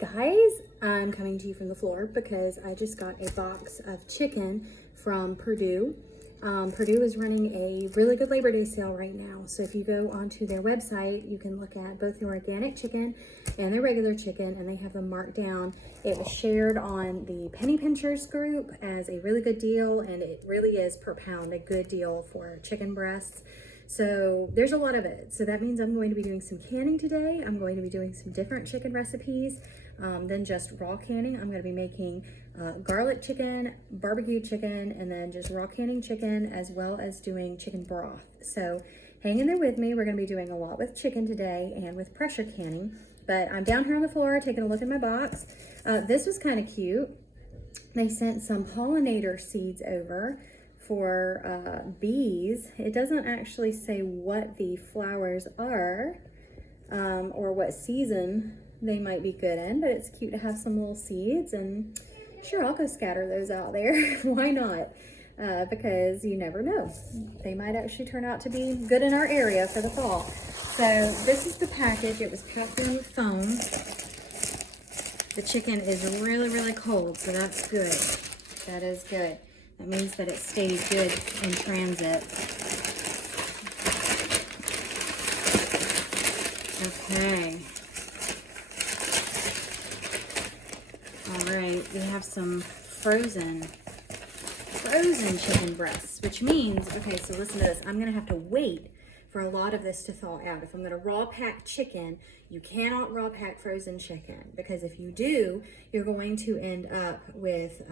guys, I'm coming to you from the floor because I just got a box of chicken from Purdue. Purdue is running a really good Labor Day sale right now. So if you go onto their website, you can look at both the organic chicken and the regular chicken, and they have them marked down. It was shared on the Penny Pinchers group as a really good deal, and it really is per pound a good deal for chicken breasts. So there's a lot of it. So that means I'm going to be doing some canning today. I'm going to be doing some different chicken recipes than just raw canning. I'm going to be making garlic chicken, barbecue chicken, and then just raw canning chicken, as well as doing chicken broth. So hang in there with me. We're going to be doing a lot with chicken today and with pressure canning. But I'm down here on the floor taking a look at my box. This was kind of cute. They sent some pollinator seeds over for bees. It doesn't actually say what the flowers are or what season they might be good in, but it's cute to have some little seeds, and sure, I'll go scatter those out there. Why not? Because you never know. They might actually turn out to be good in our area for the fall. So this is the package. It was packed in foam. The chicken is really, really cold, so that's good. That is good. That means that it stayed good in transit. Okay. All right, we have some frozen chicken breasts, which means, okay, so listen to this. I'm gonna have to wait for a lot of this to thaw out. If I'm gonna raw pack chicken, you cannot raw pack frozen chicken, because if you do, you're going to end up with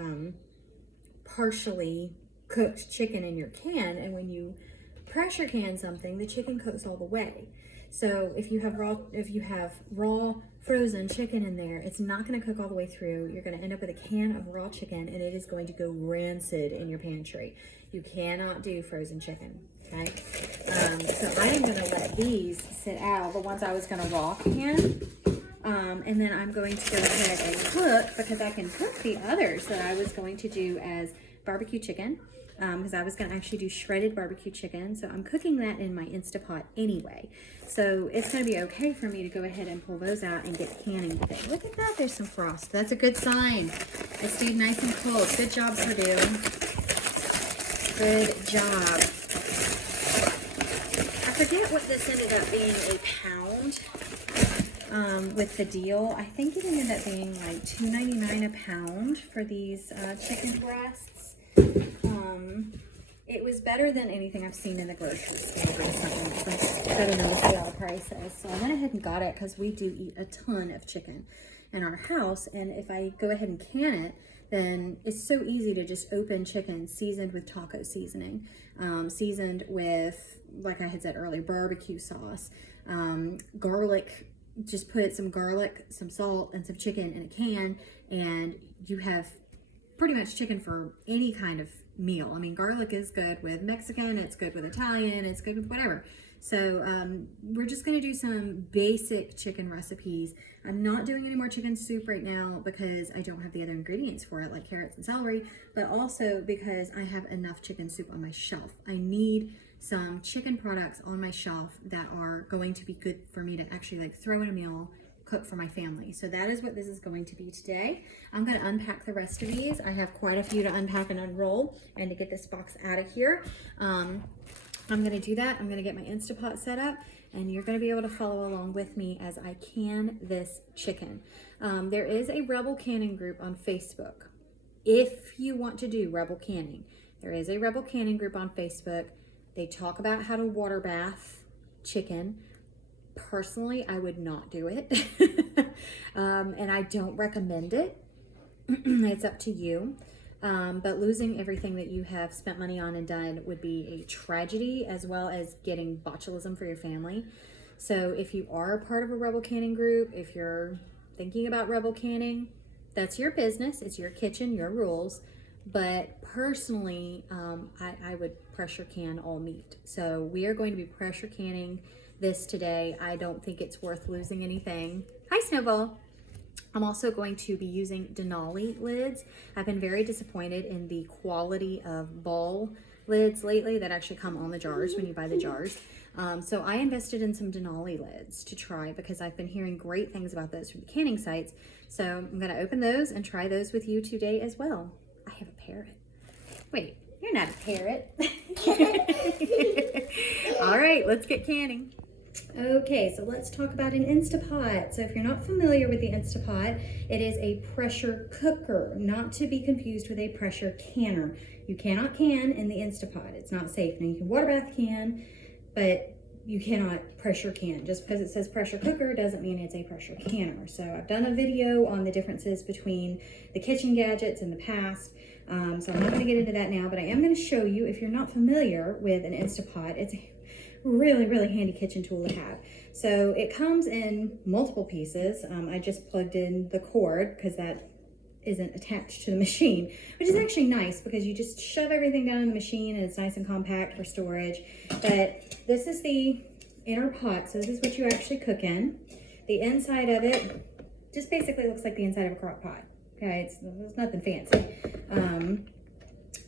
partially cooked chicken in your can, and when you pressure can something, the chicken cooks all the way. So if you have raw frozen chicken in there, it's not going to cook all the way through. You're going to end up with a can of raw chicken, and it is going to go rancid in your pantry. You cannot do frozen chicken, okay? So I am going to let these sit out, the ones I was going to raw can. And then I'm going to go ahead and cook, because I can cook the others that I was going to do as barbecue chicken, because I was going to actually do shredded barbecue chicken. So I'm cooking that in my Instapot anyway. So it's going to be okay for me to go ahead and pull those out and get canning today. Look at that, there's some frost. That's a good sign. It stayed nice and cold. Good job, Purdue. Good job. I forget what this ended up being, a pound. With the deal, I think it ended up being like $2.99 a pound for these chicken breasts. It was better than anything I've seen in the grocery store recently. It's like better than the sale prices. So I went ahead and got it because we do eat a ton of chicken in our house, and if I go ahead and can it, then it's so easy to just open chicken seasoned with taco seasoning, seasoned with, like I had said earlier, barbecue sauce, garlic. Just put some garlic, some salt, and some chicken in a can, and you have pretty much chicken for any kind of meal. I mean, garlic is good with Mexican, it's good with Italian, it's good with whatever. So we're just going to do some basic chicken recipes. I'm not doing any more chicken soup right now because I don't have the other ingredients for it, like carrots and celery, but also because I have enough chicken soup on my shelf. I need some chicken products on my shelf that are going to be good for me to actually like throw in a meal, cook for my family. So that is what this is going to be today. I'm going to unpack the rest of these. I have quite a few to unpack and unroll, and to get this box out of here. I'm going to do that. I'm going to get my Instapot set up, and you're going to be able to follow along with me as I can this chicken. There is a Rebel Canning group on Facebook. If you want to do Rebel Canning, there is a Rebel Canning group on Facebook. They talk about how to water bath chicken. Personally, I would not do it. And I don't recommend it. It's up to you. But losing everything that you have spent money on and done would be a tragedy, as well as getting botulism for your family. So if you are a part of a Rebel Canning group, if you're thinking about Rebel Canning, that's your business. It's your kitchen, your rules. But personally, I would pressure can all meat. So we are going to be pressure canning this today. I don't think it's worth losing anything. Hi, Snowball. I'm also going to be using Denali lids. I've been very disappointed in the quality of ball lids lately that actually come on the jars when you buy the jars. So I invested in some Denali lids to try because I've been hearing great things about those from the canning sites. So I'm gonna open those and try those with you today as well. I have a parrot. Wait, you're not a parrot. All right, let's get canning. Okay, so let's talk about an Instapot. So if you're not familiar with the Instapot, it is a pressure cooker, not to be confused with a pressure canner. You cannot can in the Instapot. It's not safe. Now you can water bath can, but you cannot pressure can. Just because it says pressure cooker doesn't mean it's a pressure canner. So I've done a video on the differences between the kitchen gadgets in the past. So I'm not going to get into that now, but I am going to show you, if you're not familiar with an Instapot, it's a really, really handy kitchen tool to have. So it comes in multiple pieces. I just plugged in the cord because that isn't attached to the machine, which is actually nice because you just shove everything down in the machine and it's nice and compact for storage. But this is the inner pot. So this is what you actually cook in. The inside of it just basically looks like the inside of a crock pot. Okay, it's nothing fancy.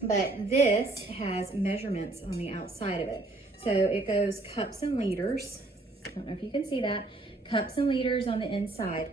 But this has measurements on the outside of it. So it goes cups and liters. I don't know if you can see that. Cups and liters on the inside.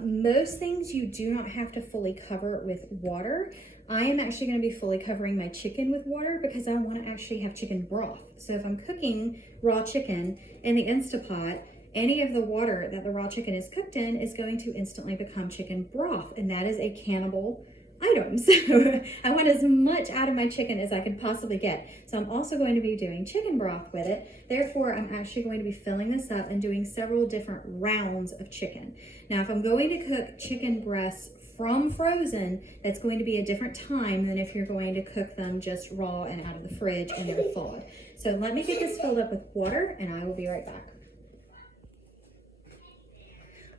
Most things you do not have to fully cover with water. I am actually going to be fully covering my chicken with water because I want to actually have chicken broth. So if I'm cooking raw chicken in the Instapot, any of the water that the raw chicken is cooked in is going to instantly become chicken broth, and that is a cannibal item. So I want as much out of my chicken as I can possibly get. So I'm also going to be doing chicken broth with it. Therefore, I'm actually going to be filling this up and doing several different rounds of chicken. Now, if I'm going to cook chicken breasts from frozen, that's going to be a different time than if you're going to cook them just raw and out of the fridge and they're thawed. So let me get this filled up with water and I will be right back.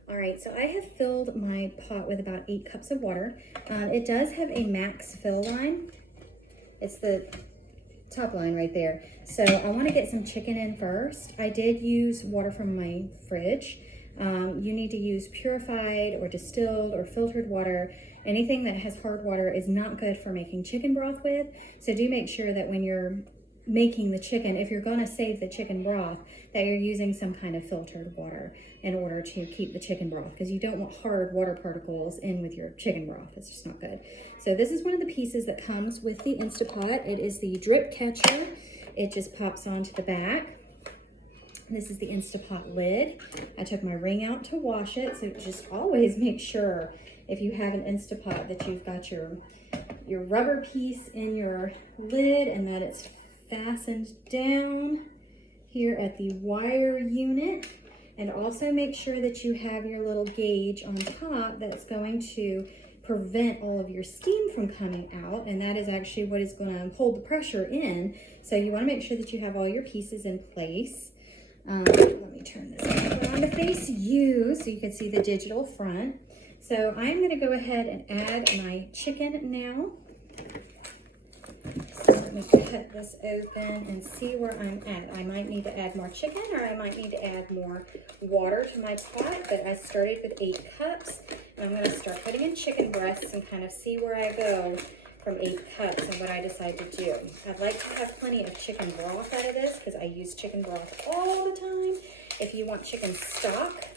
All right, so I have filled my pot with about 8 cups of water. It does have a max fill line. It's the top line right there. So I want to get some chicken in first. I did use water from my fridge. You need to use purified or distilled or filtered water. Anything that has hard water is not good for making chicken broth with. So do make sure that when you're making the chicken, if you're going to save the chicken broth, that you're using some kind of filtered water in order to keep the chicken broth, because you don't want hard water particles in with your chicken broth. It's just not good. So this is one of the pieces that comes with the Instapot. It is the drip catcher. It just pops onto the back. This is the Instapot lid. I took my ring out to wash it, so just always make sure if you have an Instapot that you've got your rubber piece in your lid and that it's fastened down here at the wire unit, and also make sure that you have your little gauge on top that's going to prevent all of your steam from coming out, and that is actually what is going to hold the pressure in. So you want to make sure that you have all your pieces in place. Let me turn this around to face you so you can see the digital front. So I'm going to go ahead and add my chicken now. So let me cut this open and see where I'm at. I might need to add more chicken, or I might need to add more water to my pot, but I started with 8 cups. And I'm going to start putting in chicken breasts and kind of see where I go from 8 cups and what I decide to do. I'd like to have plenty of chicken broth out of this because I use chicken broth all the time. If you want chicken stock,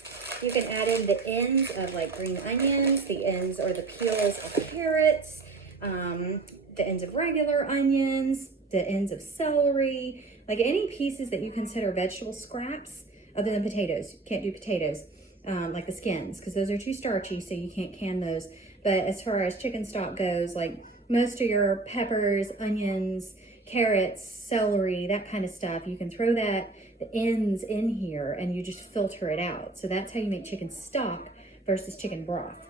you can add in the ends of like green onions, the ends or the peels of carrots, the ends of regular onions, the ends of celery, like any pieces that you consider vegetable scraps other than potatoes. You can't do potatoes, like the skins, because those are too starchy, so you can't can those. But as far as chicken stock goes, like most of your peppers, onions, carrots, celery, that kind of stuff, you can throw the ends in here and you just filter it out. So that's how you make chicken stock versus chicken broth.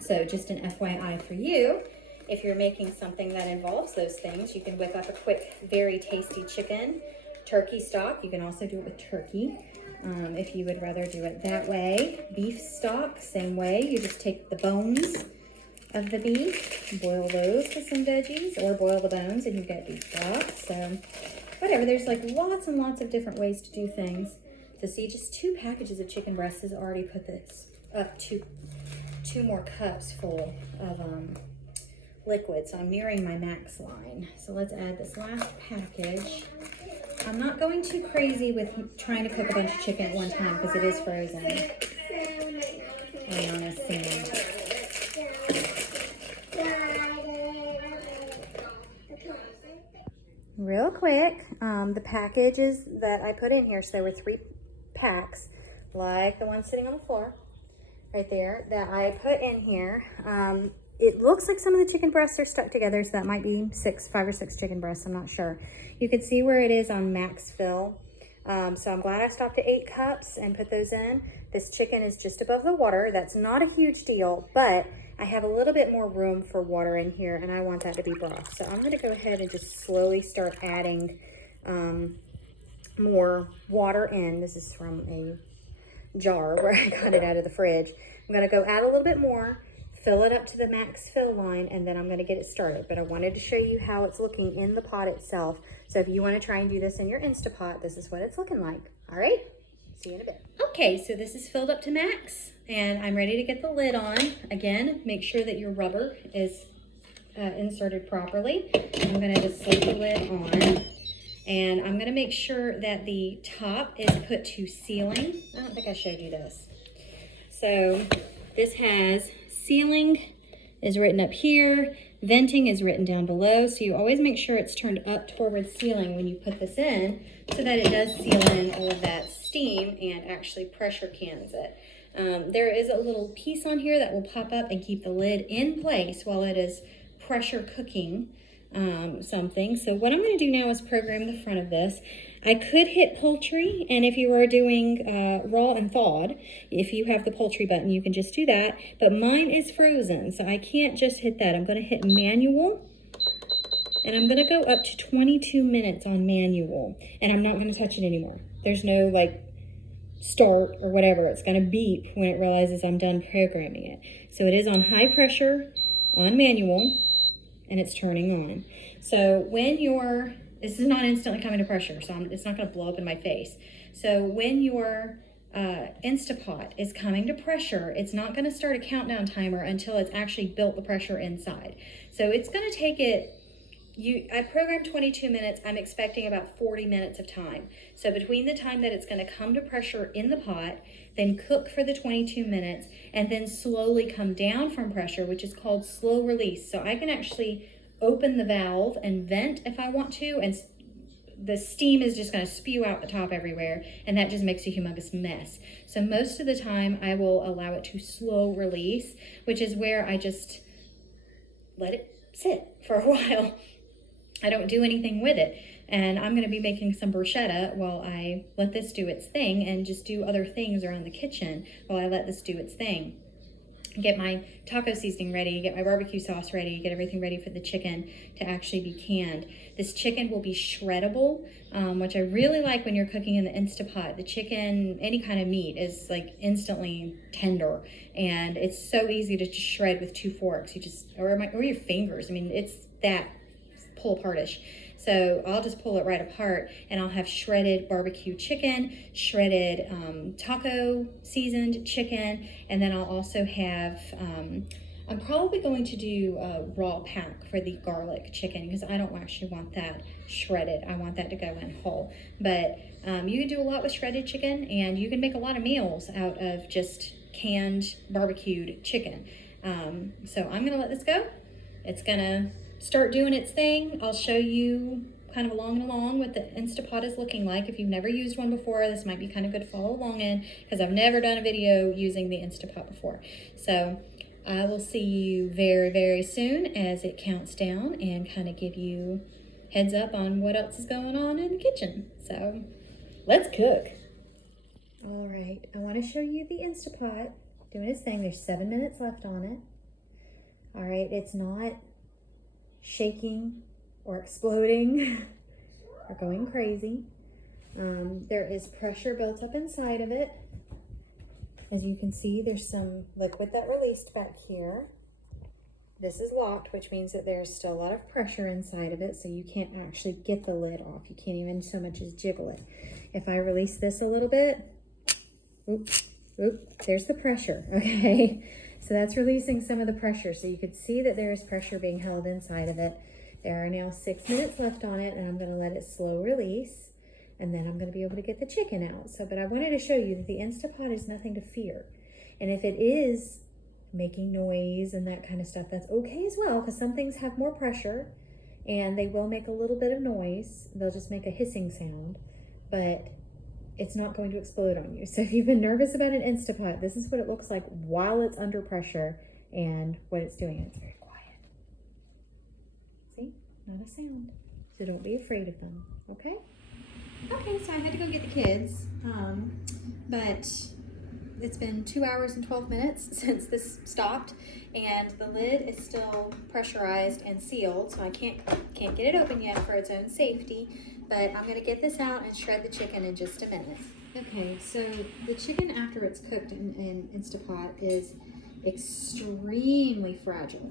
So just an FYI for you. If you're making something that involves those things, you can whip up a quick, very tasty chicken. Turkey stock, you can also do it with turkey if you would rather do it that way. Beef stock, same way. You just take the bones of the beef, boil those with some veggies, or boil the bones and you get beef broth. So whatever, there's like lots and lots of different ways to do things. So see, just 2 packages of chicken breasts has already put this up to 2 more cups full of liquid. So I'm nearing my max line. So let's add this last package I'm not going too crazy with trying to cook a bunch of chicken at one time because it is frozen. Leona's singing. Real quick, the packages that I put in here, so there were 3 packs, like the one sitting on the floor right there, that I put in here. It looks like some of the chicken breasts are stuck together, so that might be 5 or 6 chicken breasts, I'm not sure. You can see where it is on max fill. So I'm glad I stopped at 8 cups and put those in. This chicken is just above the water. That's not a huge deal, but I have a little bit more room for water in here, and I want that to be broth. So I'm gonna go ahead and just slowly start adding more water in. This is from a jar where I got it out of the fridge. I'm gonna go add a little bit more, fill it up to the max fill line, and then I'm gonna get it started. But I wanted to show you how it's looking in the pot itself. So if you wanna try and do this in your Instapot, this is what it's looking like. All right, see you in a bit. Okay, so this is filled up to max, and I'm ready to get the lid on. Again, make sure that your rubber is inserted properly. I'm gonna just slip the lid on. And I'm gonna make sure that the top is put to sealing. I don't think I showed you this. So this has sealing is written up here, venting is written down below. So you always make sure it's turned up towards sealing when you put this in so that it does seal in all of that steam and actually pressure cans it. There is a little piece on here that will pop up and keep the lid in place while it is pressure cooking something. So what I'm going to do now is program the front of this. I could hit poultry, and if you are doing raw and thawed, if you have the poultry button, you can just do that. But mine is frozen, so I can't just hit that. I'm going to hit manual, and I'm going to go up to 22 minutes on manual, and I'm not going to touch it anymore. There's no like start or whatever. It's going to beep when it realizes I'm done programming it. So it is on high pressure on manual, and it's turning on. So when this is not instantly coming to pressure, so it's not gonna blow up in my face. So when your Instapot is coming to pressure, it's not gonna start a countdown timer until it's actually built the pressure inside. So it's gonna take it, I programmed 22 minutes, I'm expecting about 40 minutes of time. So between the time that it's gonna come to pressure in the pot, then cook for the 22 minutes, and then slowly come down from pressure, which is called slow release. So I can actually open the valve and vent if I want to, and the steam is just gonna spew out the top everywhere, and that just makes a humongous mess. So most of the time I will allow it to slow release, which is where I just let it sit for a while. I don't do anything with it. And I'm gonna be making some bruschetta while I let this do its thing, and just do other things around the kitchen while I let this do its thing. Get my taco seasoning ready, get my barbecue sauce ready, get everything ready for the chicken to actually be canned. This chicken will be shreddable, which I really like when you're cooking in the Instapot. The chicken, any kind of meat, is like instantly tender, and it's so easy to just shred with 2 forks. You just, or your fingers. I mean, it's that pull apartish. So I'll just pull it right apart, and I'll have shredded barbecue chicken, shredded taco seasoned chicken, and then I'll also have, I'm probably going to do a raw pack for the garlic chicken because I don't actually want that shredded. I want that to go in whole. But you can do a lot with shredded chicken, and you can make a lot of meals out of just canned barbecued chicken. So I'm gonna let this go. It's gonna start doing its thing. I'll show you kind of along what the Instapot is looking like. If you've never used one before, this might be kind of good to follow along in, because I've never done a video using the Instapot before. So I will see you very, very soon as it counts down, and kind of give you heads up on what else is going on in the kitchen. So let's cook. All right, I want to show you the Instapot doing its thing. There's 7 minutes left on it. All right, it's not shaking or exploding or going crazy. There is pressure built up inside of it. As you can see, there's some liquid that released back here. This is locked, which means that there's still a lot of pressure inside of it, so you can't actually get the lid off. You can't even so much as jiggle it. If I release this a little bit, there's the pressure, okay? So that's releasing some of the pressure. So you could see that there is pressure being held inside of it. There are now 6 minutes left on it, and I'm gonna let it slow release. and then I'm going to be able to get the chicken out. So, but I wanted to show you that the Instapot is nothing to fear. And if it is making noise and that kind of stuff, that's okay as well, because some things have more pressure and they will make a little bit of noise. They'll just make a hissing sound, but it's not going to explode on you. So if you've been nervous about an Instapot, this is what it looks like while it's under pressure and what it's doing. It's very quiet. See? Not a sound. So don't be afraid of them, okay? Okay, so I had to go get the kids, but it's been 2 hours and 12 minutes since this stopped, and the lid is still pressurized and sealed, so I can't get it open yet for its own safety, but I'm gonna get this out and shred the chicken in just a minute. Okay, so the chicken after it's cooked in Instapot is extremely fragile.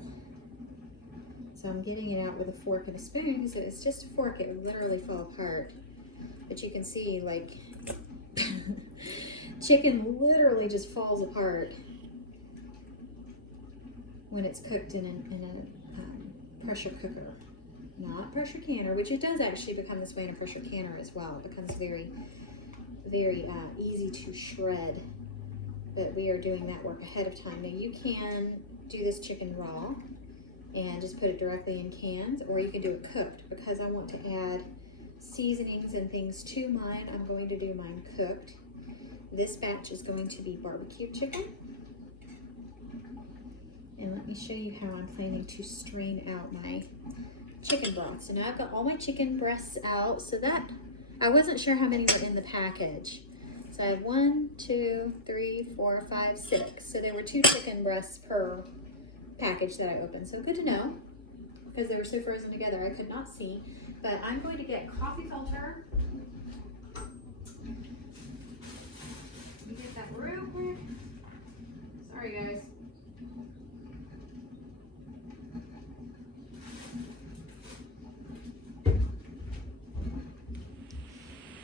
So I'm getting it out with a fork and a spoon, because if it's just a fork, it would literally fall apart. But you can see, like, chicken literally just falls apart when it's cooked in a pressure cooker, not pressure canner, which it does actually become this way in a pressure canner as well. It becomes very, very easy to shred, but we are doing that work ahead of time. Now you can do this chicken raw and just put it directly in cans, or you can do it cooked. Because I want to add seasonings and things to mine, I'm going to do mine cooked. This batch is going to be barbecue chicken. And let me show you how I'm planning to strain out my chicken broth. So now I've got all my chicken breasts out, so that, I wasn't sure how many were in the package. So I have 1, 2, 3, 4, 5, 6. So there were 2 chicken breasts per package that I opened. So good to know, because they were so frozen together I could not see. But I'm going to get coffee filter. Let me get that real quick. Sorry guys.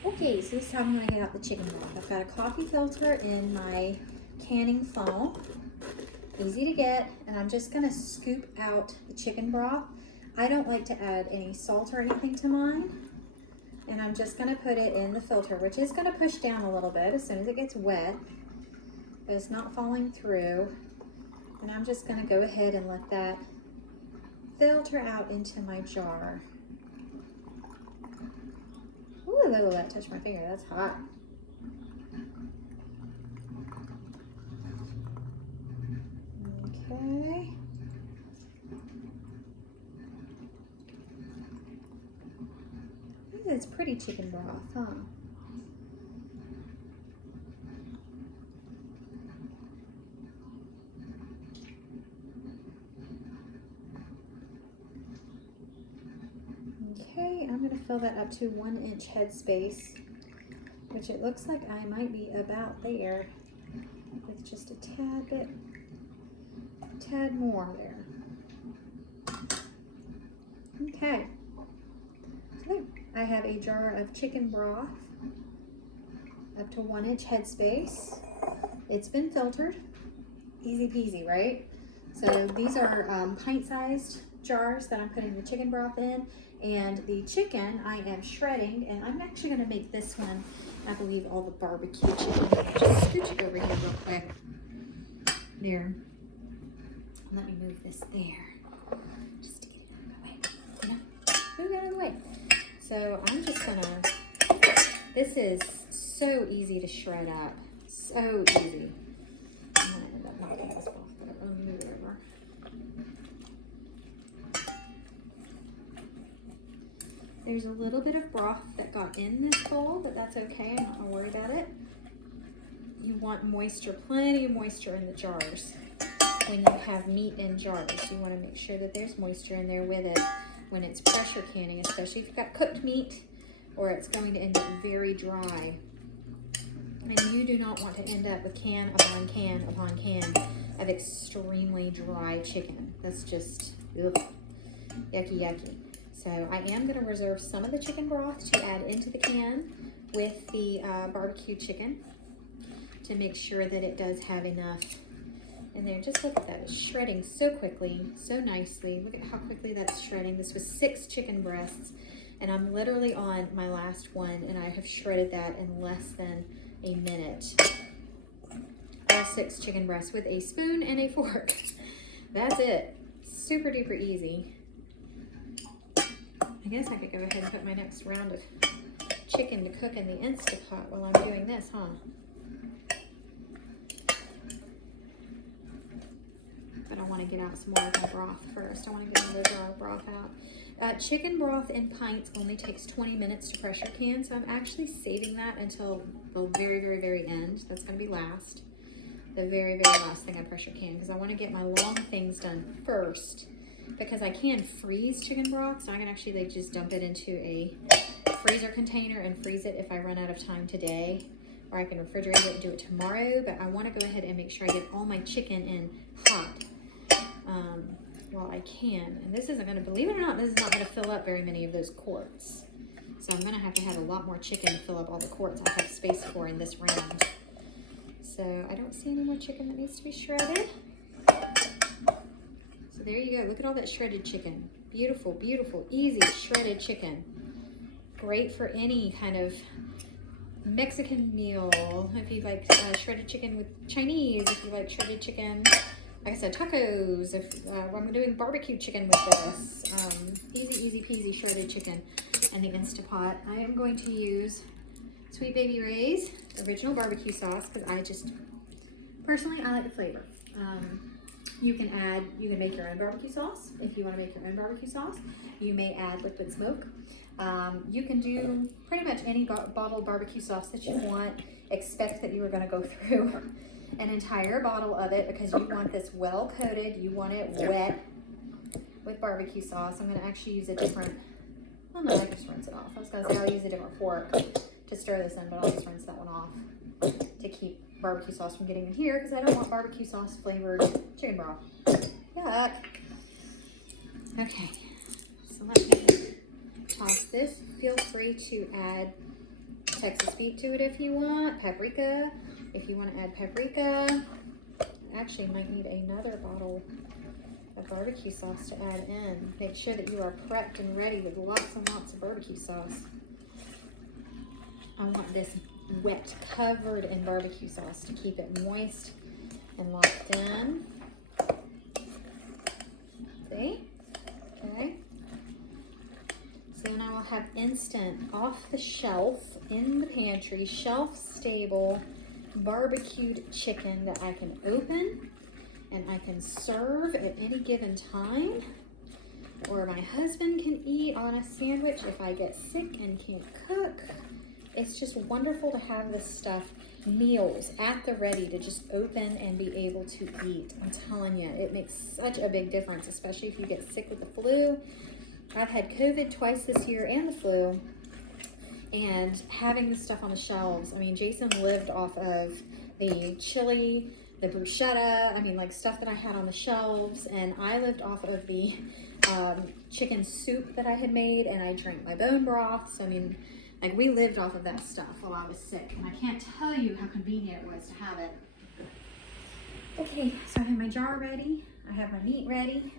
Okay, so this is how I'm going to get out the chicken broth. I've got a coffee filter in my canning funnel. Easy to get, and I'm just going to scoop out the chicken broth. I don't like to add any salt or anything to mine, and I'm just going to put it in the filter, which is going to push down a little bit as soon as it gets wet, but it's not falling through. And I'm just going to go ahead and let that filter out into my jar. Ooh, a little that touched my finger. That's hot. Okay. It's pretty chicken broth, huh? Okay, I'm going to fill that up to 1-inch headspace, which it looks like I might be about there with just a tad more there. Okay. So I have a jar of chicken broth up to 1-inch headspace. It's been filtered. Easy peasy, right? So these are pint-sized jars that I'm putting the chicken broth in, and the chicken I am shredding, and I'm actually going to make this one, I believe, all the barbecue chicken. Just scooch it over here real quick. There. Let me move this there. Just to get it out of the way. You know? Move it out of the way. So I'm just gonna, this is so easy to shred up. So easy. I'm gonna end up knocking this off, but I'm gonna move it over. There's a little bit of broth that got in this bowl, but that's okay. I'm not gonna worry about it. You want moisture, plenty of moisture in the jars. When you have meat in jars, you want to make sure that there's moisture in there with it when it's pressure canning, especially if you've got cooked meat, or it's going to end up very dry. And you do not want to end up with can upon can upon can of extremely dry chicken. That's just, ugh, yucky, yucky. So I am going to reserve some of the chicken broth to add into the can with the barbecue chicken to make sure that it does have enough in there. Just look at that. It's shredding so quickly, so nicely. Look at how quickly that's shredding. This was 6 chicken breasts, And I'm literally on my last one, and I have shredded that in less than a minute. All 6 chicken breasts with a spoon and a fork. That's it. Super duper easy. I guess I could go ahead and put my next round of chicken to cook in the Instapot while I'm doing this, huh? But I want to get out some more of my broth first. I want to get another jar of broth out. Chicken broth in pints only takes 20 minutes to pressure can, so I'm actually saving that until the very, very, very end. That's going to be last. The very, very last thing I pressure can, because I want to get my long things done first. Because I can freeze chicken broth, so I can actually just dump it into a freezer container and freeze it if I run out of time today. Or I can refrigerate it and do it tomorrow, but I want to go ahead and make sure I get all my chicken in hot while I can. And this isn't going to, believe it or not, this is not going to fill up very many of those quarts. So I'm going to have a lot more chicken to fill up all the quarts I have space for in this round. So I don't see any more chicken that needs to be shredded. So there you go. Look at all that shredded chicken. Beautiful, beautiful, easy shredded chicken. Great for any kind of Mexican meal. If you like shredded chicken with Chinese, if you like shredded chicken, like I said, tacos. If I'm doing barbecue chicken with this, easy, easy peasy shredded chicken in the Instapot. I am going to use Sweet Baby Ray's original barbecue sauce because I just, personally, I like the flavor. You can make your own barbecue sauce if you want to make your own barbecue sauce. You may add liquid smoke. You can do pretty much any bottled barbecue sauce that you want. Expect that you are going to go through an entire bottle of it because you want this well coated. You want it wet with barbecue sauce. I'm going to actually use a different, well, no, I just rinse it off. I was going to say I'll use a different fork to stir this in, but I'll just rinse that one off to keep barbecue sauce from getting in here because I don't want barbecue sauce flavored chicken broth. Yuck. Okay, so let me toss this. Feel free to add Texas beet to it if you want, paprika, if you want to add paprika. Actually, might need another bottle of barbecue sauce to add in. Make sure that you are prepped and ready with lots and lots of barbecue sauce. I want this wet, covered in barbecue sauce to keep it moist and locked in. See? Okay. So now I'll have instant, off the shelf, in the pantry, shelf stable, barbecued chicken that I can open and I can serve at any given time. Or my husband can eat on a sandwich if I get sick and can't cook. It's just wonderful to have this stuff, meals at the ready to just open and be able to eat. I'm telling you, it makes such a big difference, especially if you get sick with the flu. I've had COVID twice this year and the flu, and having this stuff on the shelves. I mean, Jason lived off of the chili, the bruschetta, I mean, like stuff that I had on the shelves, and I lived off of the chicken soup that I had made, and I drank my bone broth. So, I mean, like, we lived off of that stuff while I was sick, and I can't tell you how convenient it was to have it. Okay, so I have my jar ready. I have my meat ready.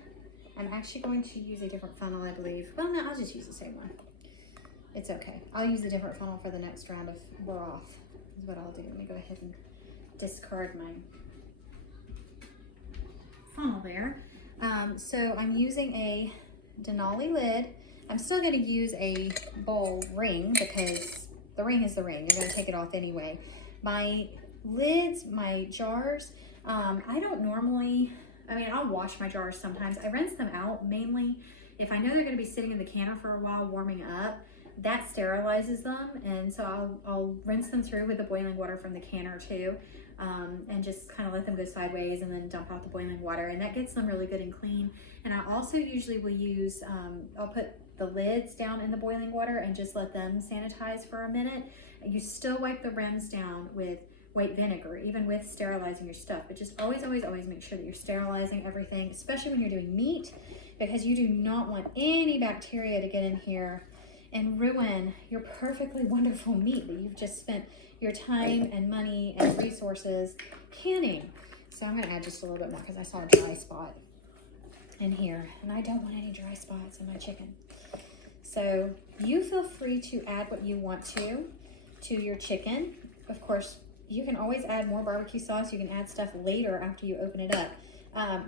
I'm actually going to use a different funnel, I believe. Well, no, I'll just use the same one. It's okay. I'll use a different funnel for the next round of broth, is what I'll do. Let me go ahead and discard my funnel there. So I'm using a Denali lid. I'm still going to use a bowl ring because the ring is the ring. You're going to take it off anyway. My lids, my jars, I don't normally, I mean, I'll wash my jars sometimes. I rinse them out mainly if I know they're going to be sitting in the canner for a while warming up. That sterilizes them, and so I'll rinse them through with the boiling water from the canner too, and just kind of let them go sideways and then dump out the boiling water, and that gets them really good and clean. And I also usually will use, I'll put the lids down in the boiling water and just let them sanitize for a minute. You still wipe the rims down with white vinegar, even with sterilizing your stuff, but just always, always, always make sure that you're sterilizing everything, especially when you're doing meat, because you do not want any bacteria to get in here and ruin your perfectly wonderful meat that you've just spent your time and money and resources canning. So I'm going to add just a little bit more because I saw a dry spot in here, and I don't want any dry spots in my chicken. So you feel free to add what you want to your chicken. Of course, you can always add more barbecue sauce. You can add stuff later after you open it up.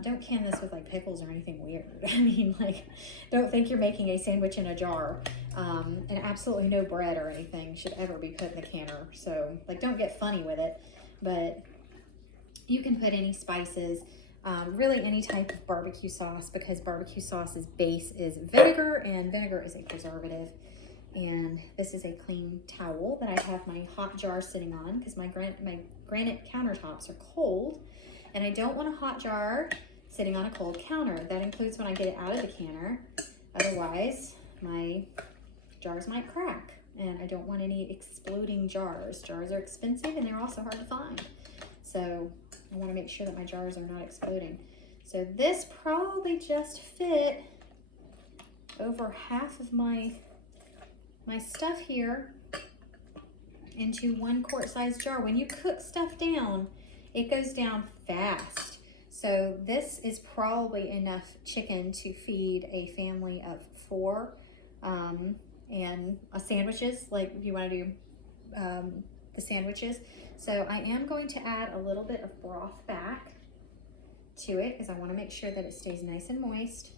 Don't can this with like pickles or anything weird. I mean, like, don't think you're making a sandwich in a jar. And absolutely no bread or anything should ever be put in the canner. So like, don't get funny with it, but you can put any spices, really any type of barbecue sauce, because barbecue sauce's base is vinegar, and vinegar is a preservative. And this is a clean towel that I have my hot jar sitting on because my granite countertops are cold, and I don't want a hot jar sitting on a cold counter. That includes when I get it out of the canner. Otherwise, my jars might crack, and I don't want any exploding jars. Jars are expensive, and they're also hard to find. So I want to make sure that my jars are not exploding. So this probably just fit over half of my stuff here into 1 quart size jar. When you cook stuff down, it goes down fast. So this is probably enough chicken to feed a family of 4, and sandwiches, like if you want to do the sandwiches. So I am going to add a little bit of broth back to it because I want to make sure that it stays nice and moist.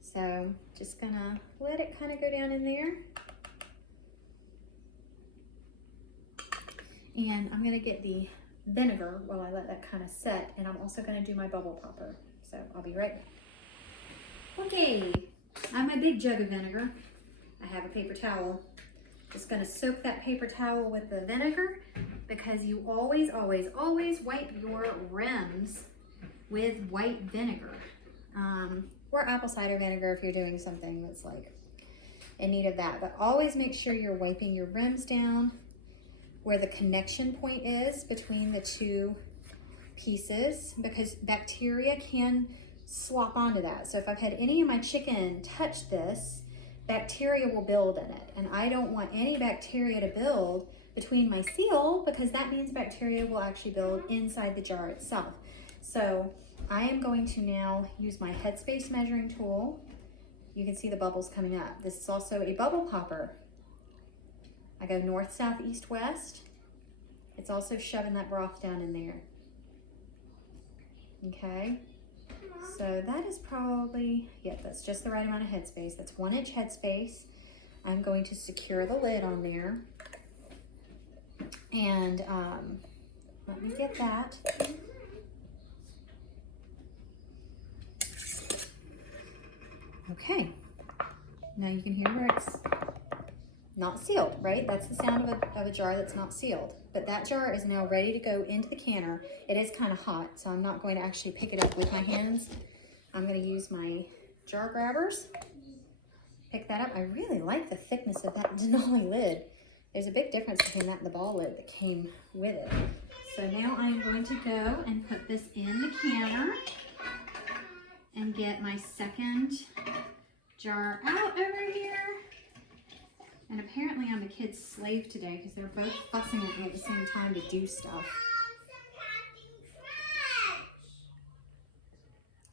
So just gonna let it kind of go down in there. And I'm gonna get the vinegar while I let that kind of set, and I'm also gonna do my bubble popper. So I'll be right back. Okay, I have my big jug of vinegar. I have a paper towel. Just gonna soak that paper towel with the vinegar, because you always, always, always wipe your rims with white vinegar. Or apple cider vinegar if you're doing something that's like in need of that. But always make sure you're wiping your rims down where the connection point is between the 2 pieces, because bacteria can slop onto that. So if I've had any of my chicken touch this, bacteria will build in it. And I don't want any bacteria to build between my seal, because that means bacteria will actually build inside the jar itself. So I am going to now use my Headspace measuring tool. You can see the bubbles coming up. This is also a bubble popper. I go north, south, east, west. It's also shoving that broth down in there. Okay, so that is probably, yeah, that's just the right amount of Headspace. That's 1-inch Headspace. I'm going to secure the lid on there. And let me get that. Okay, now you can hear where it's not sealed, right? That's the sound of a jar that's not sealed. But that jar is now ready to go into the canner. It is kind of hot, so I'm not going to actually pick it up with my hands. I'm going to use my jar grabbers. Pick that up. I really like the thickness of that Denali lid. There's a big difference between that and the ball lid that came with it. So now I'm going to go and put this in the canner and get my second jar out over here. And apparently I'm the kid's slave today because they're both fussing at me at the same time to do stuff.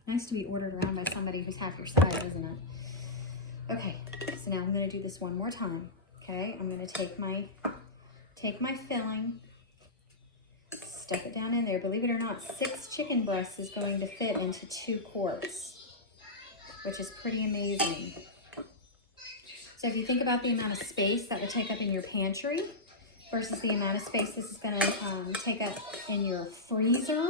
Nice to be ordered around by somebody who's half your size, isn't it? Okay, so now I'm gonna do this one more time. Okay, I'm gonna take my filling, stuff it down in there. Believe it or not, 6 chicken breasts is going to fit into 2 quarts, which is pretty amazing. So if you think about the amount of space that would take up in your pantry versus the amount of space this is gonna take up in your freezer,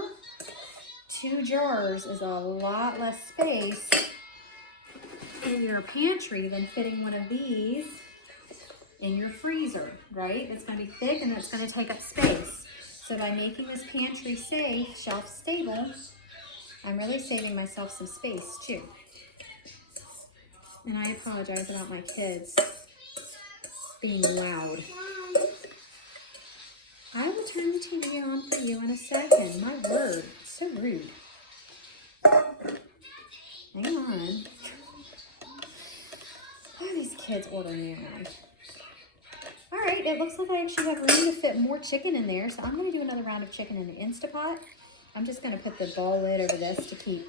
2 jars is a lot less space in your pantry than fitting one of these in your freezer, right? It's gonna be thick and it's gonna take up space. So by making this pantry safe, shelf stable, I'm really saving myself some space too. And I apologize about my kids being loud. I will turn the TV on for you in a second. My word, so rude. Hang on. Why are these kids ordering me around? All right, it looks like I actually have room to fit more chicken in there, so I'm gonna do another round of chicken in the Instapot. I'm just gonna put the ball lid over this to keep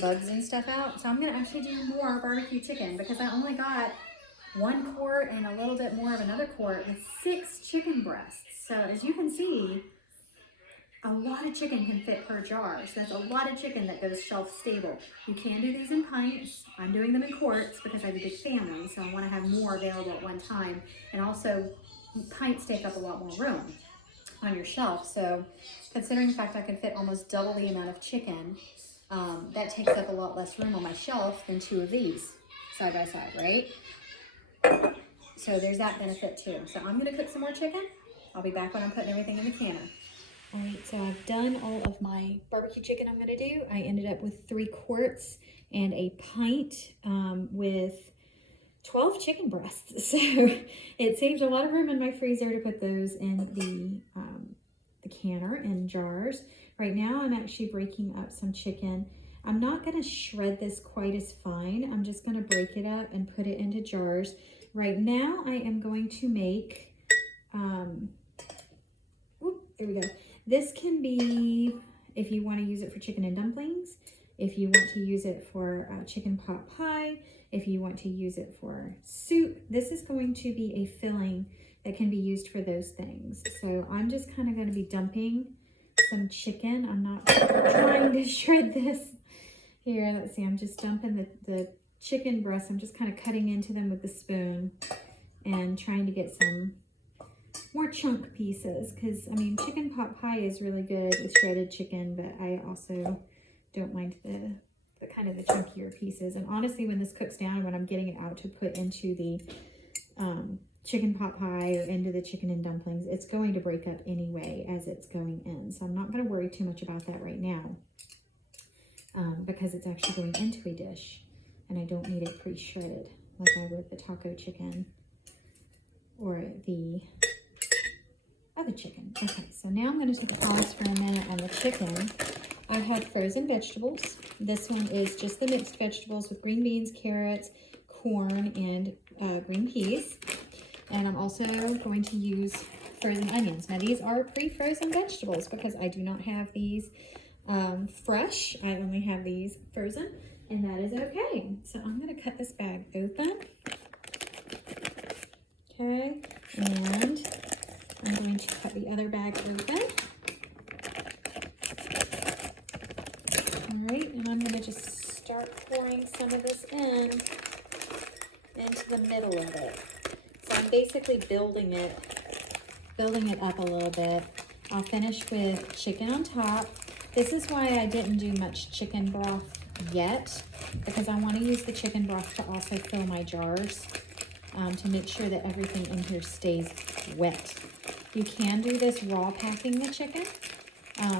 bugs and stuff out. So I'm gonna actually do more barbecue chicken because I only got 1 quart and a little bit more of another quart with 6 chicken breasts. So as you can see, a lot of chicken can fit per jar. So that's a lot of chicken that goes shelf stable. You can do these in pints. I'm doing them in quarts because I have a big family, so I want to have more available at one time. And also, pints take up a lot more room on your shelf. So considering the fact I can fit almost double the amount of chicken, that takes up a lot less room on my shelf than 2 of these side by side, right? So there's that benefit too. So I'm gonna cook some more chicken. I'll be back when I'm putting everything in the canner. All right, so I've done all of my barbecue chicken I'm gonna do. I ended up with 3 quarts and a pint with 12 chicken breasts. So it saves a lot of room in my freezer to put those in the canner in jars. Right now I'm actually breaking up some chicken. I'm not gonna shred this quite as fine. I'm just gonna break it up and put it into jars. Right now I am going to make, there we go. This can be, if you want to use it for chicken and dumplings, if you want to use it for chicken pot pie, if you want to use it for soup. This is going to be a filling that can be used for those things. So I'm just kind of going to be dumping some chicken. I'm not trying to shred this. Here, let's see, I'm just dumping the chicken breasts. I'm just kind of cutting into them with the spoon and trying to get some more chunk pieces, because I mean chicken pot pie is really good with shredded chicken, but I also don't mind the kind of the chunkier pieces. And honestly, when this cooks down, when I'm getting it out to put into the chicken pot pie or into the chicken and dumplings, it's going to break up anyway as it's going in. So I'm not going to worry too much about that right now because it's actually going into a dish and I don't need it pre-shredded like I would the taco chicken or the other chicken. Okay, so now I'm going to take a pause for a minute on the chicken. I have frozen vegetables. This one is just the mixed vegetables with green beans, carrots, corn, and green peas. And I'm also going to use frozen onions. Now these are pre-frozen vegetables because I do not have these fresh. I only have these frozen, and that is okay. So I'm going to cut this bag open. Okay, and I'm going to cut the other bag open. All right, and I'm going to just start pouring some of this into the middle of it. So I'm basically building it up a little bit. I'll finish with chicken on top. This is why I didn't do much chicken broth yet, because I want to use the chicken broth to also fill my jars to make sure that everything in here stays wet. You can do this raw packing the chicken.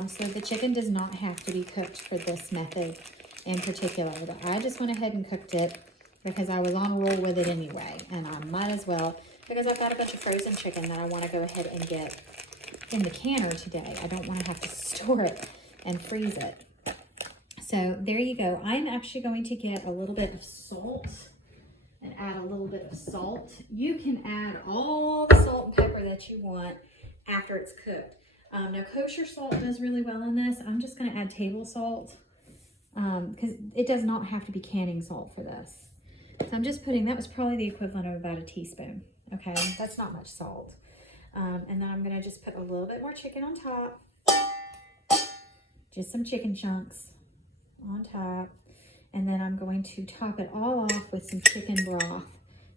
So the chicken does not have to be cooked for this method in particular. But I just went ahead and cooked it because I was on a roll with it anyway. And I might as well, because I've got a bunch of frozen chicken that I want to go ahead and get in the canner today. I don't want to have to store it and freeze it. So there you go. I'm actually going to get a little bit of salt and add a little bit of salt. You can add all the salt and pepper that you want after it's cooked. Now kosher salt does really well in this. I'm just going to add table salt because it does not have to be canning salt for this. So I'm just putting, that was probably the equivalent of about a teaspoon. Okay, that's not much salt. And then I'm going to just put a little bit more chicken on top. Just some chicken chunks on top. And then I'm going to top it all off with some chicken broth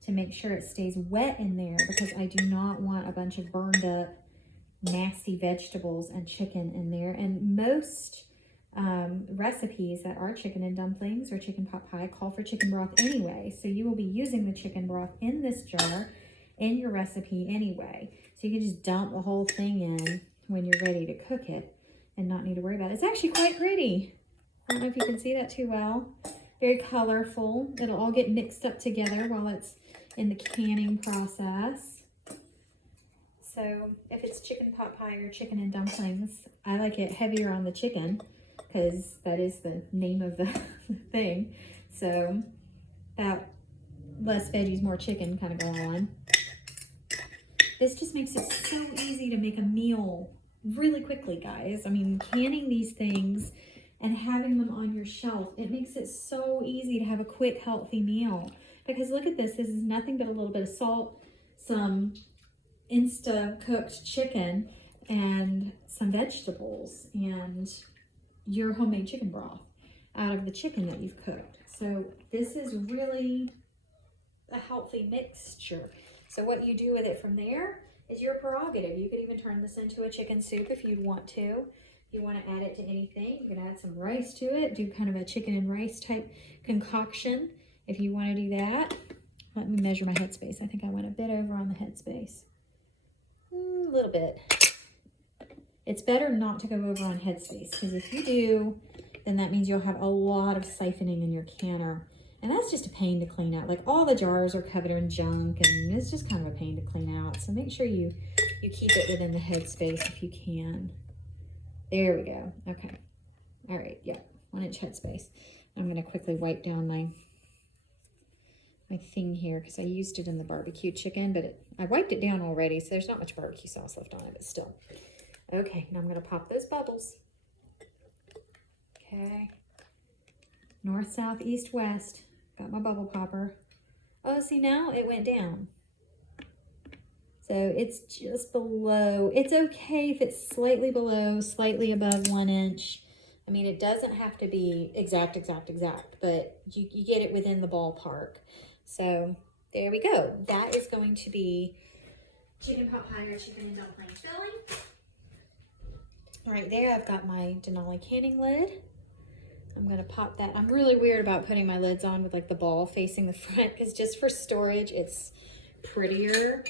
to make sure it stays wet in there, because I do not want a bunch of burned up, nasty vegetables and chicken in there. And most recipes that are chicken and dumplings or chicken pot pie call for chicken broth anyway. So you will be using the chicken broth in this jar in your recipe anyway. So you can just dump the whole thing in when you're ready to cook it and not need to worry about it. It's actually quite pretty. I don't know if you can see that too well. Very colorful. It'll all get mixed up together while it's in the canning process. So if it's chicken pot pie or chicken and dumplings, I like it heavier on the chicken because that is the name of the thing. So about less veggies, more chicken kind of going on. This just makes it so easy to make a meal really quickly, guys. I mean, canning these things and having them on your shelf. It makes it so easy to have a quick, healthy meal. Because look at this. This is nothing but a little bit of salt, some Insta-cooked chicken, and some vegetables, and your homemade chicken broth out of the chicken that you've cooked. So this is really a healthy mixture. So what you do with it from there is your prerogative. You could even turn this into a chicken soup if you'd want to. If you want to add it to anything, you can add some rice to it, do kind of a chicken and rice type concoction if you want to do that. Let me measure my headspace. I think I went a bit over on the headspace. A little bit. It's better not to go over on headspace, because if you do, then that means you'll have a lot of siphoning in your canner. And that's just a pain to clean out. Like, all the jars are covered in junk, and it's just kind of a pain to clean out. So make sure you keep it within the headspace if you can. There we go. Okay. All right. Yeah. 1 inch headspace. I'm going to quickly wipe down my thing here because I used it in the barbecue chicken, but I wiped it down already, so there's not much barbecue sauce left on it, but still. Okay. Now I'm going to pop those bubbles. Okay. North, south, east, west. Got my bubble popper. Oh, see, now it went down. So it's just below. It's okay if it's slightly below, slightly above 1 inch. I mean, it doesn't have to be exact, but you get it within the ballpark. So there we go. That is going to be chicken pot pie or chicken and dumpling filling. Right there, I've got my Denali canning lid. I'm going to pop that. I'm really weird about putting my lids on with like the ball facing the front, because just for storage, it's prettier.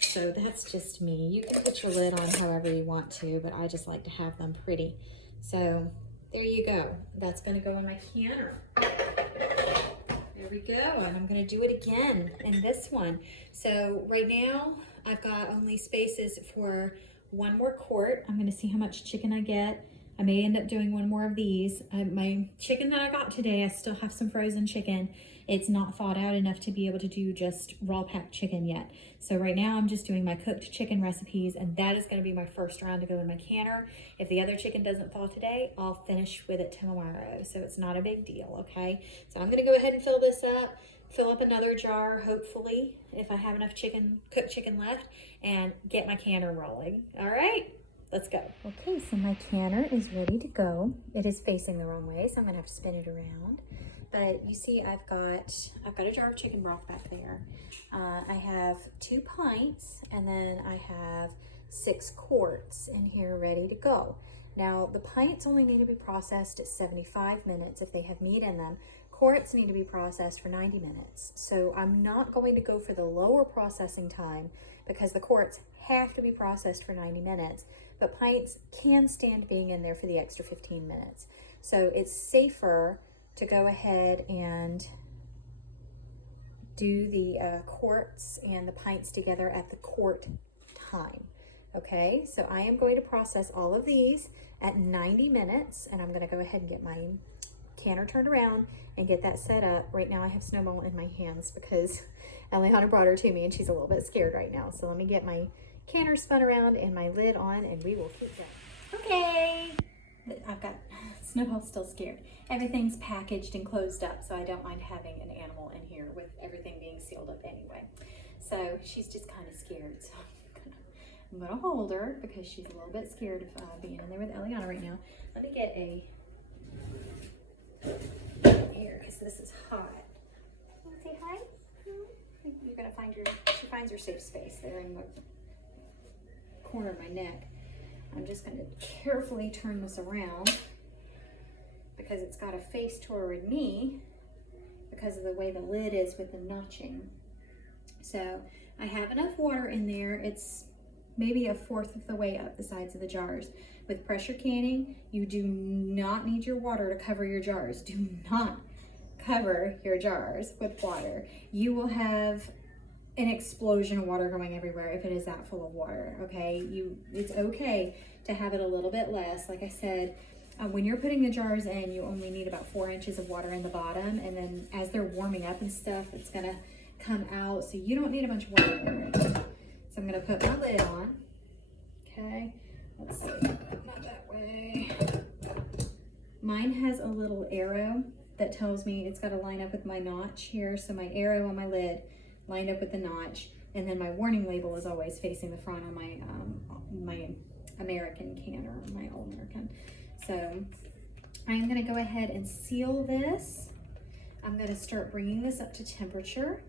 So that's just me. You can put your lid on however you want to, but I just like to have them pretty. So there you go. That's going to go in my canner. There we go. And I'm going to do it again in this one. So right now I've got only spaces for 1 more quart. I'm going to see how much chicken I get. I may end up doing 1 more of these. My chicken that I got today, I still have some frozen chicken. It's not thawed out enough to be able to do just raw packed chicken yet. So right now I'm just doing my cooked chicken recipes, and that is going to be my first round to go in my canner. If the other chicken doesn't thaw today, I'll finish with it tomorrow. So it's not a big deal, okay? So I'm going to go ahead and fill this up, fill up another jar, hopefully, if I have enough cooked chicken left, and get my canner rolling. All right? Let's go. Okay, so my canner is ready to go. It is facing the wrong way, so I'm gonna have to spin it around. But you see, I've got a jar of chicken broth back there. I have 2 pints, and then I have 6 quarts in here ready to go. Now, the pints only need to be processed at 75 minutes if they have meat in them. Quarts need to be processed for 90 minutes. So I'm not going to go for the lower processing time because the quarts have to be processed for 90 minutes. But pints can stand being in there for the extra 15 minutes. So it's safer to go ahead and do the quarts and the pints together at the quart time. Okay, so I am going to process all of these at 90 minutes, and I'm going to go ahead and get my canner turned around and get that set up. Right now I have Snowball in my hands because Alejandra brought her to me and she's a little bit scared right now. So let me get my canner spun around and my lid on, and we will keep going. Okay, I've got Snowball still scared. Everything's packaged and closed up, so I don't mind having an animal in here with everything being sealed up anyway. So she's just kind of scared. So I'm gonna hold her because she's a little bit scared of being in there with Eliana right now. Let me get a here because this is hot. You want to say hi? You're gonna find she finds her safe space there in the corner of my neck. I'm just going to carefully turn this around because it's got to face toward me because of the way the lid is with the notching. So I have enough water in there. It's maybe 1/4 of the way up the sides of the jars. With pressure canning, you do not need your water to cover your jars. Do not cover your jars with water. You will have an explosion of water going everywhere if it is that full of water, okay? It's okay to have it a little bit less. Like I said, when you're putting the jars in, you only need about 4 inches of water in the bottom, and then as they're warming up and stuff, it's gonna come out, so you don't need a bunch of water in there. So I'm gonna put my lid on, okay? Let's see, not that way. Mine has a little arrow that tells me it's got to line up with my notch here. So my arrow on my lid lined up with the notch, and then my warning label is always facing the front on my my American canner, my All American. So I'm going to go ahead and seal this. I'm going to start bringing this up to temperature,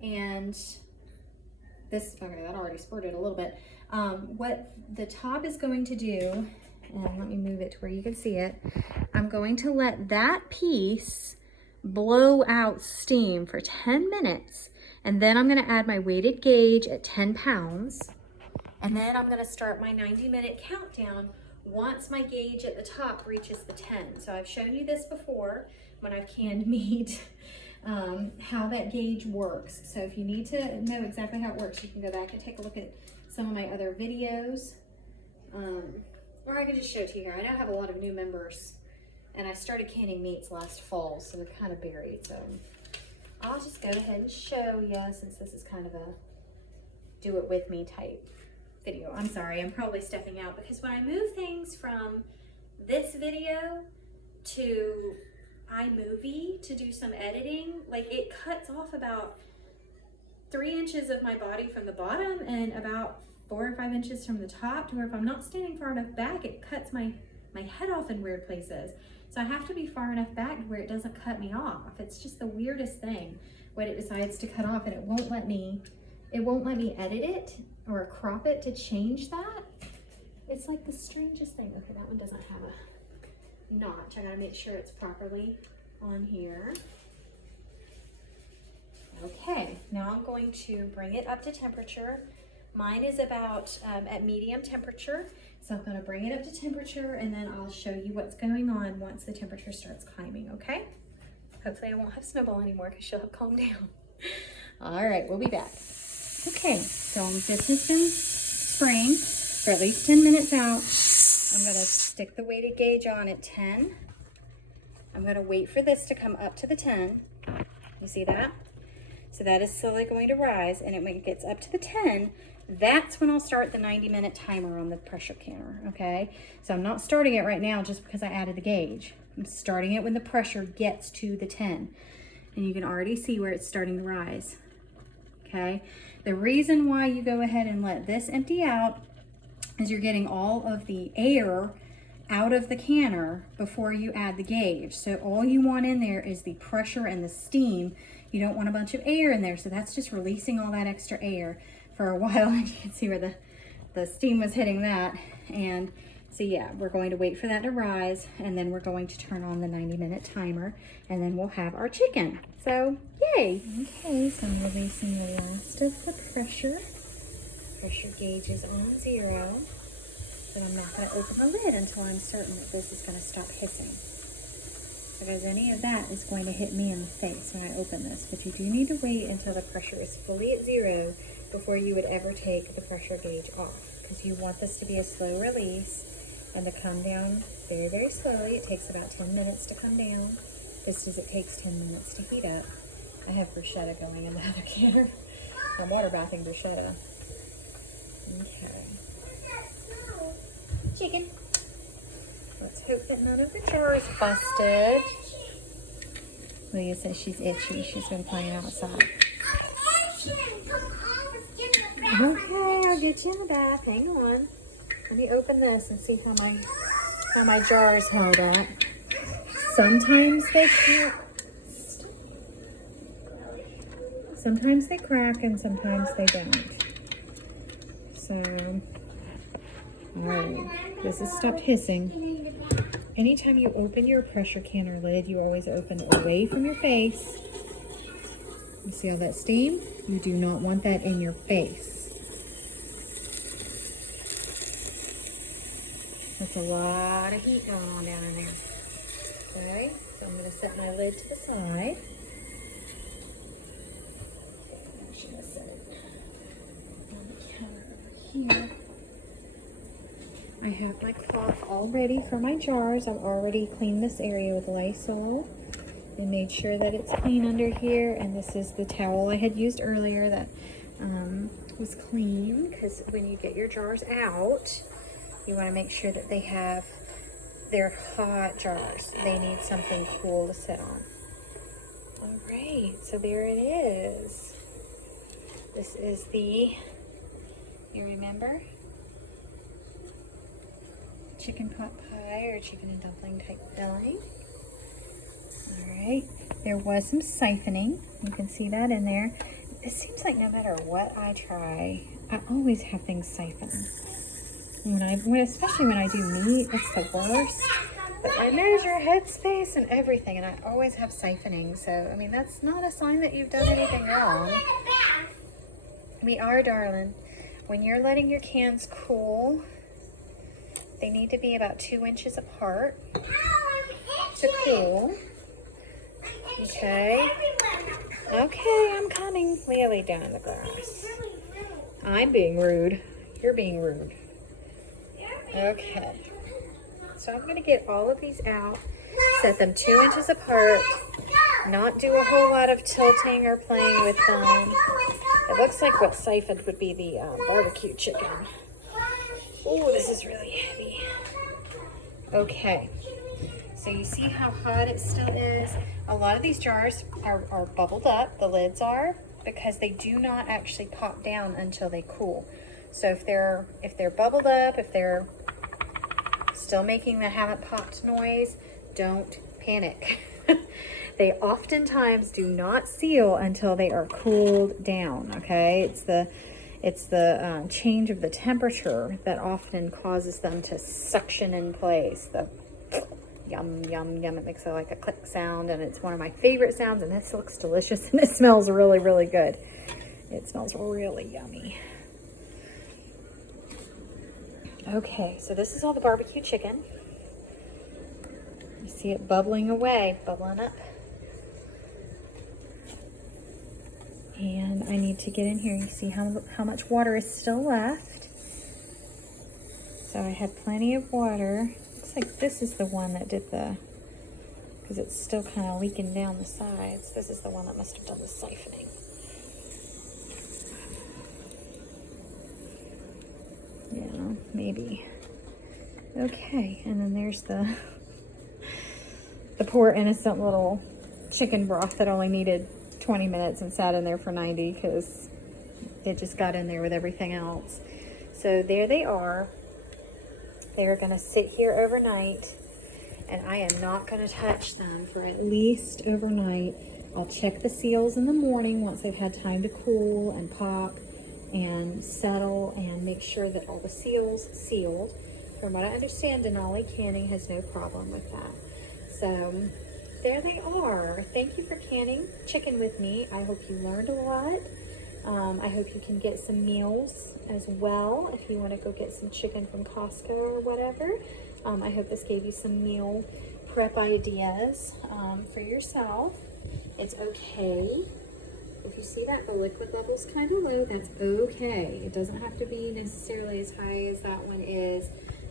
and this, okay, that already spurted a little bit. What the top is going to do, and let me move it to where you can see it, I'm going to let that piece blow out steam for 10 minutes, and then I'm going to add my weighted gauge at 10 pounds, and then I'm going to start my 90-minute countdown once my gauge at the top reaches the 10. So I've shown you this before when I've canned meat, how that gauge works. So if you need to know exactly how it works, you can go back and take a look at some of my other videos. Or I can just show it to you here. I know I have a lot of new members, and I started canning meats last fall, so they're kind of buried. So I'll just go ahead and show you, since this is kind of a do it with me type video. I'm sorry, I'm probably stepping out, because when I move things from this video to iMovie to do some editing, like it cuts off about 3 inches of my body from the bottom and about 4 or 5 inches from the top, to where if I'm not standing far enough back, it cuts my head off in weird places. So I have to be far enough back to where it doesn't cut me off. It's just the weirdest thing when it decides to cut off, and it won't let me edit it or crop it to change that. It's like the strangest thing. Okay, that one doesn't have a notch. I gotta make sure it's properly on here. Okay, now I'm going to bring it up to temperature. Mine is about at medium temperature, so I'm going to bring it up to temperature, and then I'll show you what's going on once the temperature starts climbing, okay? Hopefully I won't have Snowball anymore, because she'll have calmed down. All right, we'll be back. Okay, so this has been spraying for at least 10 minutes out. I'm going to stick the weighted gauge on at 10. I'm going to wait for this to come up to the 10. You see that? So that is slowly going to rise, and when it gets up to the 10, that's when I'll start the 90-minute timer on the pressure canner, okay? So I'm not starting it right now just because I added the gauge. I'm starting it when the pressure gets to the 10. And you can already see where it's starting to rise, okay? The reason why you go ahead and let this empty out is you're getting all of the air out of the canner before you add the gauge. So all you want in there is the pressure and the steam. You don't want a bunch of air in there, so that's just releasing all that extra air for a while. And you can see where the steam was hitting that. And so yeah, we're going to wait for that to rise, and then we're going to turn on the 90-minute timer, and then we'll have our chicken. So yay! Okay, so I'm releasing the last of the pressure. Pressure gauge is on 0. But I'm not going to open the lid until I'm certain that this is going to stop hissing, because any of that is going to hit me in the face when I open this. But you do need to wait until the pressure is fully at 0 before you would ever take the pressure gauge off, because you want this to be a slow release and to come down very, very slowly. It takes about 10 minutes to come down, just as it takes 10 minutes to heat up. I have bruschetta going in the other canner. I'm water bathing bruschetta. Okay. Chicken. Let's hope that none of the jar is busted. Leah says she's itchy. She's been playing outside. Okay, I'll get you in the bath. Hang on. Let me open this and see how my jar is held up. Sometimes they crack. Sometimes they crack and sometimes they don't. So, alright, this has stopped hissing. Anytime you open your pressure canner lid, you always open away from your face. You see all that steam? You do not want that in your face. That's a lot of heat going on down in there. Okay, so I'm going to set my lid to the side. I'm just going to set it on the counter over here. I have my cloth all ready for my jars. I've already cleaned this area with Lysol and made sure that it's clean under here. And this is the towel I had used earlier that was clean, because when you get your jars out, you want to make sure that they they're hot jars. They need something cool to sit on. All right, so there it is. This is the, you remember? Chicken pot pie or chicken and dumpling type filling. All right, there was some siphoning. You can see that in there. It seems like no matter what I try, I always have things siphon. Especially when I do meat, it's the worst. But I measure Headspace and everything, and I always have siphoning. So, I mean, that's not a sign that you've done anything wrong. We are, darling. When you're letting your cans cool, they need to be about 2 inches apart to cool. Okay. Okay, I'm coming. Leah laid down in the grass. I'm being rude. You're being rude. Okay. So I'm going to get all of these out, set them 2 inches apart, not do a whole lot of tilting or playing with them. It looks like what siphoned would be the BBQ chicken. Oh, this is really heavy. Okay. So you see how hot it still is? A lot of these jars are bubbled up, the lids are, because they do not actually pop down until they cool. So if they're bubbled up, if they're still making the haven't popped noise, don't panic. They oftentimes do not seal until they are cooled down, okay? It's the change of the temperature that often causes them to suction in place. The yum, yum, yum. It makes like a click sound, and it's one of my favorite sounds, and this looks delicious, and it smells really, really good. It smells really yummy. Okay, so this is all the BBQ chicken. You see it bubbling away, bubbling up. And I need to get in here. You see how much water is still left. So I had plenty of water. Looks like this is the one that did the, because it's still kind of leaking down the sides. This is the one that must have done the siphoning. Yeah, maybe. Okay, and then there's the poor innocent little chicken broth that only needed 20 minutes and sat in there for 90 because it just got in there with everything else. So there they are. They're going to sit here overnight, and I am not going to touch them for at least overnight. I'll check the seals in the morning once they've had time to cool and pop and settle and make sure that all the seals sealed. From what I understand, Denali Canning has no problem with that. So there they are. Thank you for canning chicken with me. I hope you learned a lot. I hope you can get some meals as well if you want to go get some chicken from Costco or whatever. I hope this gave you some meal prep ideas for yourself. It's okay. If you see that the liquid level's kind of low, that's okay. It doesn't have to be necessarily as high as that one is.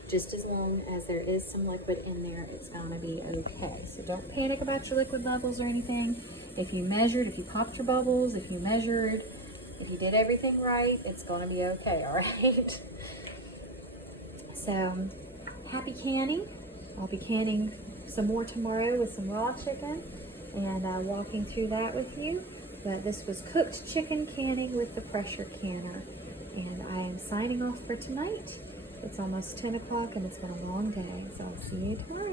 Just as long as there is some liquid in there, it's gonna be okay. So don't panic about your liquid levels or anything. If you measured, if you popped your bubbles, if you measured, if you did everything right, it's gonna be okay, all right? So, happy canning. I'll be canning some more tomorrow with some raw chicken and walking through that with you. But this was cooked chicken canning with the pressure canner. And I am signing off for tonight. It's almost 10 o'clock and it's been a long day, so I'll see you tomorrow.